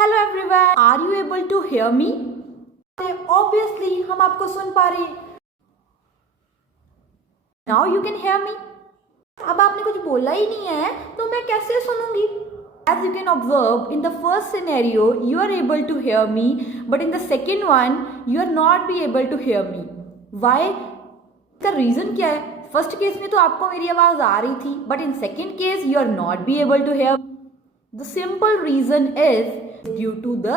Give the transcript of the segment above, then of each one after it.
Hello everyone, are you able to hear me? Obviously हम आपको सुन पा रहे हैं। Now you can hear me. अब आपने कुछ बोला ही नहीं है तो मैं कैसे सुनूंगी? As you can observe, in the first scenario, you are able to hear me, but in the second one, you are not be able to hear me. Why? इसका रीजन क्या है? फर्स्ट केस में तो आपको मेरी आवाज आ रही थी, but in second case, you are not be able to hear. The simple reason is due to the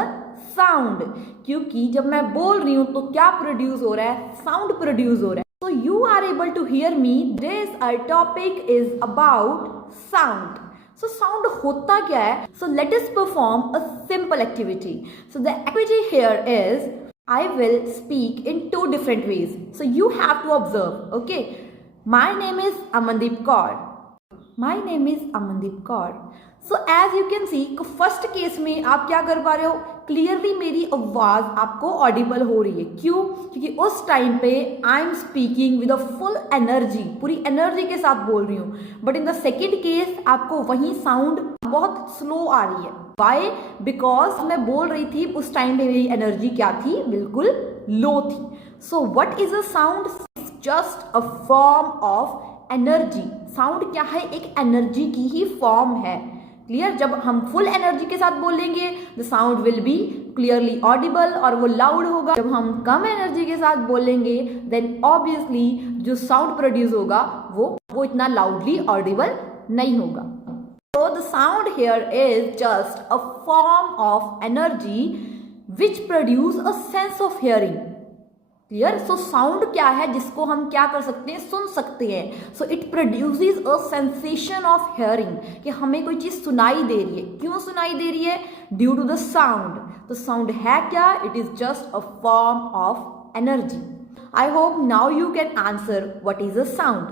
sound. क्योंकि जब मैं बोल रही हूं तो क्या प्रोड्यूस हो रहा है? साउंड प्रोड्यूस हो रहा है. So you are able to hear me. This our topic is about sound. So sound होता क्या है? So let us perform a simple activity. So the activity here is I will speak in two different ways. So you have to observe. Okay. My name is Amandeep Kaur. My name is Amandeep Kaur. So as you can see, first case में आप क्या कर पा रहे हो? Clearly मेरी आवाज आपको ऑडिबल हो रही है. क्यों? क्योंकि उस टाइम पे I am speaking with a full energy, पूरी एनर्जी के साथ बोल रही हूँ. But in the second case आपको वही साउंड बहुत स्लो आ रही है. वाई? बिकॉज मैं बोल रही थी उस टाइम पे मेरी एनर्जी क्या थी? बिल्कुल लो थी. So what is a sound? Just a form of energy. Sound क्या है? एक एनर्जी की ही फॉर्म है. क्लियर? जब हम फुल एनर्जी के साथ बोलेंगे the sound will be clearly Audible और वो लाउड होगा. जब हम कम एनर्जी के साथ बोलेंगे देन ऑब्वियसली जो साउंड प्रोड्यूस होगा वो इतना लाउडली ऑडिबल नहीं होगा. So the sound here is just a form of energy which produce a sense of hearing. Clear? So sound क्या है जिसको हम क्या कर सकते हैं? सुन सकते हैं. So it produces a sensation of hearing, कि हमें कोई चीज सुनाई दे रही है. क्यों सुनाई दे रही है? Due to the sound. तो साउंड है क्या? It is just a form of energy. I hope now you can answer what is a sound.